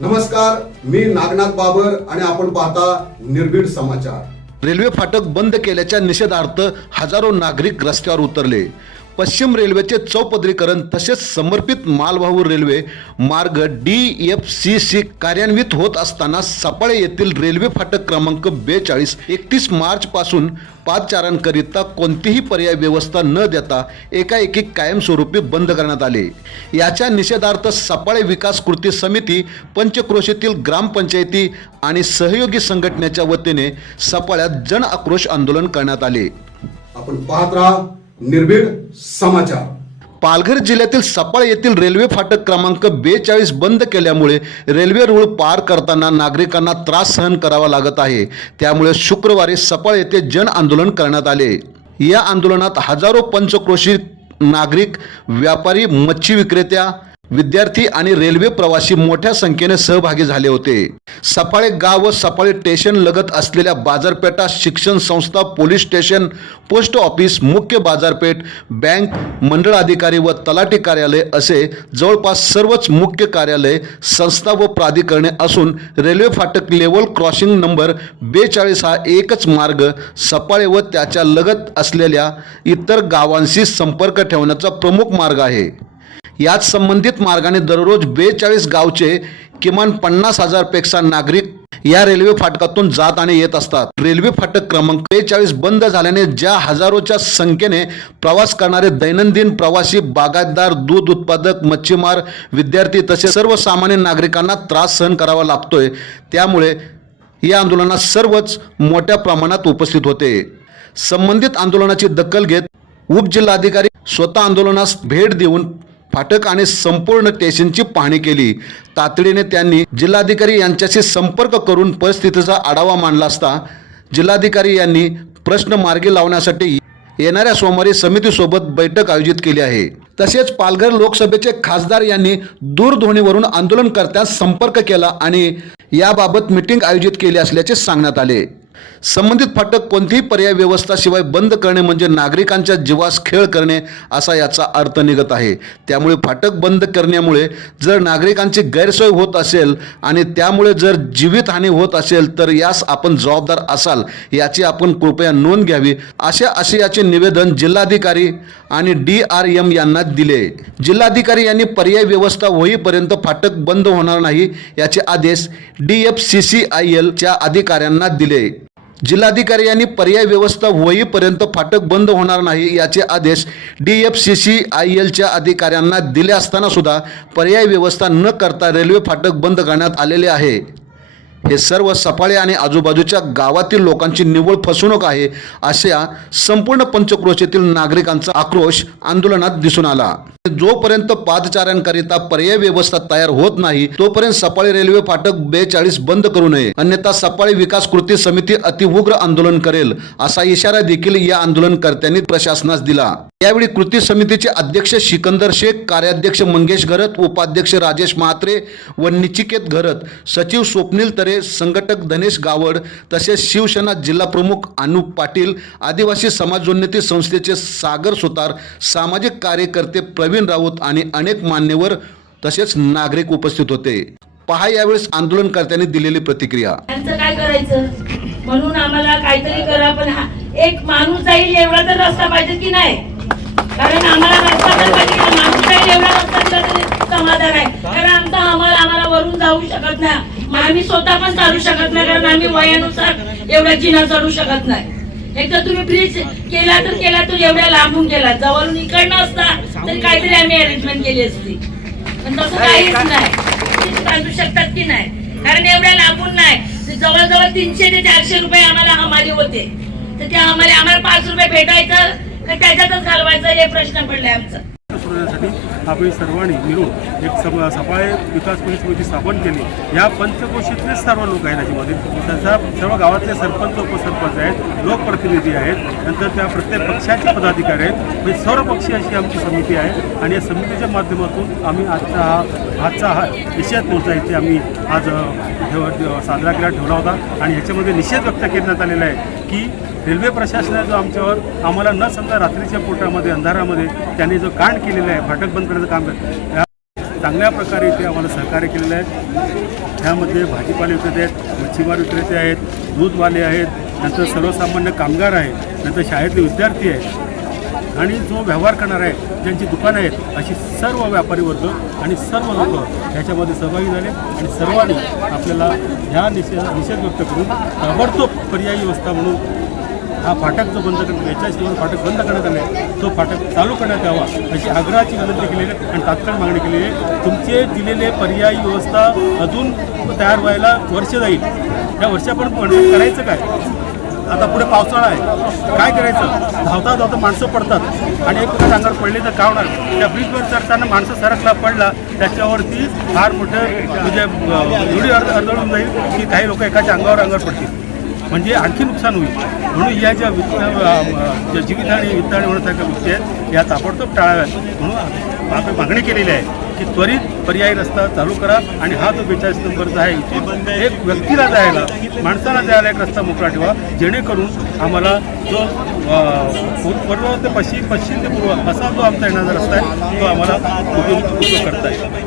नमस्कार मी नागनाथ बाबर आणि आपण पाहता निर्भीड समाचार. रेल्वे फाटक बंद केल्याच्या निषेधार्थ हजारो नागरिक रस्त्यावर उतरले. पश्चिम रेल्वेचे चौपदरीकरण तसेच समर्पित मालवाहू रेल्वे मार्ग डी एफ सी सी कार्यान्वित होत असताना सपाळे येथील रेल्वे फाटक क्रमांक बेचाळीस एकतीस मार्च पासून पादचारांकरिता कोणतीही पर्याय व्यवस्था न देता एकाएकी कायमस्वरूपी बंद करण्यात आले. याच्या निषेधार्थ सपाळे विकास कृती समिती पंचक्रोशीतील ग्रामपंचायती आणि सहयोगी संघटनेच्या वतीने सपाळ्यात जन आक्रोश आंदोलन करण्यात आले. आपण पाहत राहा निर्भीड समाचार. पालघर जिल्ह्यातील सपाळ येथील रेल्वे फाटक क्रमांक बेचाळीस बंद केल्यामुळे रेल्वे रूळ पार करताना नागरिकांना त्रास सहन करावा लागत आहे. त्यामुळे शुक्रवारी सपाळ येथे जन आंदोलन करण्यात आले. या आंदोलनात हजारो पंचक्रोशी नागरिक व्यापारी मच्छी विक्रेत्या विद्यार्थी आणि रेल्वे प्रवासी मोठ्या संख्येने सहभागी झाले होते. सफाळे गाव व सफाळे स्टेशन लगत असलेल्या बाजारपेठा शिक्षण संस्था पोलीस स्टेशन पोस्ट ऑफिस मुख्य बाजारपेठ बँक मंडळ अधिकारी व तलाठी कार्यालय असे जवळपास सर्वच मुख्य कार्यालय संस्था व प्राधिकरणे असून रेल्वे फाटक लेवल क्रॉसिंग नंबर बेचाळीस हा एकच मार्ग सफाळे व त्याच्या लगत असलेल्या इतर गावांशी संपर्क ठेवण्याचा प्रमुख मार्ग आहे. याच संबंधित मार्गाने दररोज बेचाळीस गावचे किमान पन्नास हजारपेक्षा नागरिक या रेल्वे फाटकातून जात आणि येत असतात. रेल्वे फाटक क्रमांक बेचाळीस बंद झाल्याने ज्या हजारोच्या संख्येने प्रवास करणारे दैनंदिन प्रवासी बागायतदार दूध उत्पादक मच्छीमार विद्यार्थी तसेच सर्वसामान्य नागरिकांना त्रास सहन करावा लागतोय. त्यामुळे या आंदोलनात सर्वच मोठ्या प्रमाणात उपस्थित होते. संबंधित आंदोलनाची दखल घेत उपजिल्हाधिकारी स्वतः आंदोलनास भेट देऊन फाटक आणि संपूर्ण स्टेशनची पाहणी केली. तातडीने त्यांनी जिल्हाधिकारी यांच्याशी संपर्क करून परिस्थितीचा आढावा मांडला असता जिल्हाधिकारी यांनी प्रश्न मार्गी लावण्यासाठी येणाऱ्या सोमवारी समितीसोबत बैठक आयोजित केली आहे. तसेच पालघर लोकसभेचे खासदार यांनी दूरध्वनीवरून आंदोलनकर्त्यास संपर्क केला आणि याबाबत मिटिंग आयोजित केली असल्याचे सांगण्यात आले. संबंधित फाटक कोणतीही पर्याय व्यवस्थाशिवाय बंद करणे म्हणजे नागरिकांच्या जीवास खेळ करणे असा याचा अर्थ निघत आहे. त्यामुळे फाटक बंद करण्यामुळे जर नागरिकांची गैरसोय होत असेल आणि त्यामुळे जर जीवितहानी होत असेल तर यास आपण जबाबदार असाल याची आपण कृपया नोंद घ्यावी. अशा आशयाचे निवेदन जिल्हाधिकारी आणि डी आर एम यांना दिले. जिल्हाधिकारी यांनी पर्याय व्यवस्था होईपर्यंत फाटक बंद होणार नाही याचे आदेश D F C C I एलच्या अधिकाऱ्यांना दिले. जिल्हाधिकारी यांनी पर्याय व्यवस्था होईपर्यंत फाटक बंद होणार नाही याचे आदेश D F C C I एलच्या अधिकाऱ्यांना दिले असताना सुद्धा पर्याय व्यवस्था न करता रेल्वे फाटक बंद करण्यात आलेले आहे. हे सर्व सपाळे आणि आजूबाजूच्या गावातील लोकांची निव्वळ फसवणूक आहे अशा संपूर्ण पंचक्रोशीतील नागरिकांचा आक्रोश आंदोलनात दिसून आला. जोपर्यंत पादचाऱ्यांकरिता पर्याय व्यवस्था तयार होत नाही तोपर्यंत सपाळे रेल्वे फाटक बेचाळीस बंद करू नये. अन्यथा सपाळे विकास कृती समिती अतिउग्र आंदोलन करेल असा इशारा देखील या आंदोलनकर्त्यांनी प्रशासनास दिला. यावेळी कृती समितीचे अध्यक्ष सिकंदर शेख कार्याध्यक्ष मंगेश घरत उपाध्यक्ष राजेश म्हात्रे व निचिकेत घरत सचिव स्वप्नील तरे संघटक धनेश गावड तसेच शिवसेना जिल्हा प्रमुख अनुप पाटील आदिवासी समाजोन्नती संस्थेचे सागर सुतार सामाजिक कार्यकर्ते प्रवीण राऊत आणि अनेक मान्यवर तसेच नागरिक उपस्थित होते. पहा यावेळेस आंदोलनकर्त्यांनी दिलेली प्रतिक्रिया. काय करायचं? म्हणून आम्हाला काहीतरी करा पण एक माणूस जाईल एवढा तर रस्ता पाहिजे की नाही? कारण आम्हाला रस्ता तर पाहिजे माणूस जाईल एवढा रस्ता दिला तरी समाधान आहे. कारण आमचा आम्हाला आम्हाला वरून जाऊ शकत नाही. आम्ही स्वतः पण चालू शकत नाही कारण आम्ही वयानुसार एवढा जिना चढू शकत नाही. एक तर तुम्ही ब्रिज केला तर केला तर एवढ्या लांबून गेला. जवळून इकडनं असता तरी काहीतरी आम्ही अरेंजमेंट केली असती. पण तसं काहीच नाही. बांधू शकतात की नाही? कारण एवढ्या लांबून नाही. जवळजवळ तीनशे ते चारशे रुपये आम्हाला हमाली होते. तर त्या हमाली आम्हाला पाच रुपये भेटायचं का त्याच्यातच घालवायचं हे प्रश्न पडले आमचं. पुरवण्यासाठी आपण सर्वांनी मिळून एक सम सफाळे विकास कृती समिती स्थापन केली. या पंचकोशीतलेच सर्व लोक आहेत याच्यामध्ये. त्याचा सर्व गावातले सरपंच उपसरपंच आहेत लोकप्रतिनिधी आहेत. नंतर त्या प्रत्येक पक्षाचे पदाधिकारी आहेत. म्हणजे सर्वपक्षीय अशी आमची समिती आहे. आणि या समितीच्या माध्यमातून आम्ही आजचा हा आजचा हा निषेध मोर्चा इथे आम्ही आज ठेव ठेव- साजरा केला ठेवला होता. आणि ह्याच्यामध्ये निषेध व्यक्त करण्यात आलेला आहे की रेल्वे प्रशासनाने जो आमच्यावर आम्हाला न समजा रात्रीच्या पोटामध्ये अंधारामध्ये त्यांनी जो कांड केलेला आहे फाटक बंद करण्याचं काम चांगल्या प्रकारे इथे आम्हाला सहकार्य केलेलं आहे. त्यामध्ये भाजीपाले विक्रेते आहेत मच्छीमार विक्रेते आहेत दूधवाले आहेत नंतर सर्वसामान्य कामगार आहेत नंतर शाळेतले विद्यार्थी आहेत. आणि जो व्यवहार करणार आहे ज्यांची दुकानं आहेत अशी सर्व व्यापारी वर्ग आणि सर्व लोक याच्यामध्ये सहभागी झाले आणि सर्वांनी आपल्याला ह्या निषेध निषेध व्यक्त करून ताबडतोब पर्यायी व्यवस्था म्हणून हा फाटक जो बंद करण्यात बेचाळीस दिवस फाटक बंद करण्यात आले तो फाटक चालू करण्यात यावा अशी आग्रहाची विनंती केलेली आहे आणि तात्काळ मागणी केलेली आहे. तुमचे दिलेले पर्यायी व्यवस्था अजून तयार व्हायला वर्ष जाईल. या वर्षापर्यंत म्हणजे करायचं काय? आता पुढे पावसाळा आहे. काय करायचं? धावता धावता माणसं पडतात. आणि एक वखत अंगावर पडले तर काय होणार त्या ब्रिजवर चढताना माणसं सरकला पडला त्याच्यावरती फार मोठं म्हणजे एवढी अर्ध अर्धळून जाईल की काही लोक एकाच्या अंगावर अंगावर पडतील. म्हणजे आणखी नुकसान होईल. म्हणून या ज्या वित्त ज्या जीवित आणि जीवितहानी वित्तहानी होण्यासारख्या गोष्टी आहेत या ताबडतोब टाळाव्यात. म्हणून आपण मागणी केलेली आहे की त्वरित पर्यायी रस्ता चालू करा आणि हा जो बेचाळीस नंबरचा आहे इथे एक व्यक्तीला जायला माणसाला जायला एक रस्ता मोकळा ठेवा जेणेकरून आम्हाला जो पूर्व पूर्व ते पश्चिम पश्चिम ते पूर्व असा जो आमचा येणारा रस्ता आहे तो आम्हाला उपयोग उपयोग करता येईल.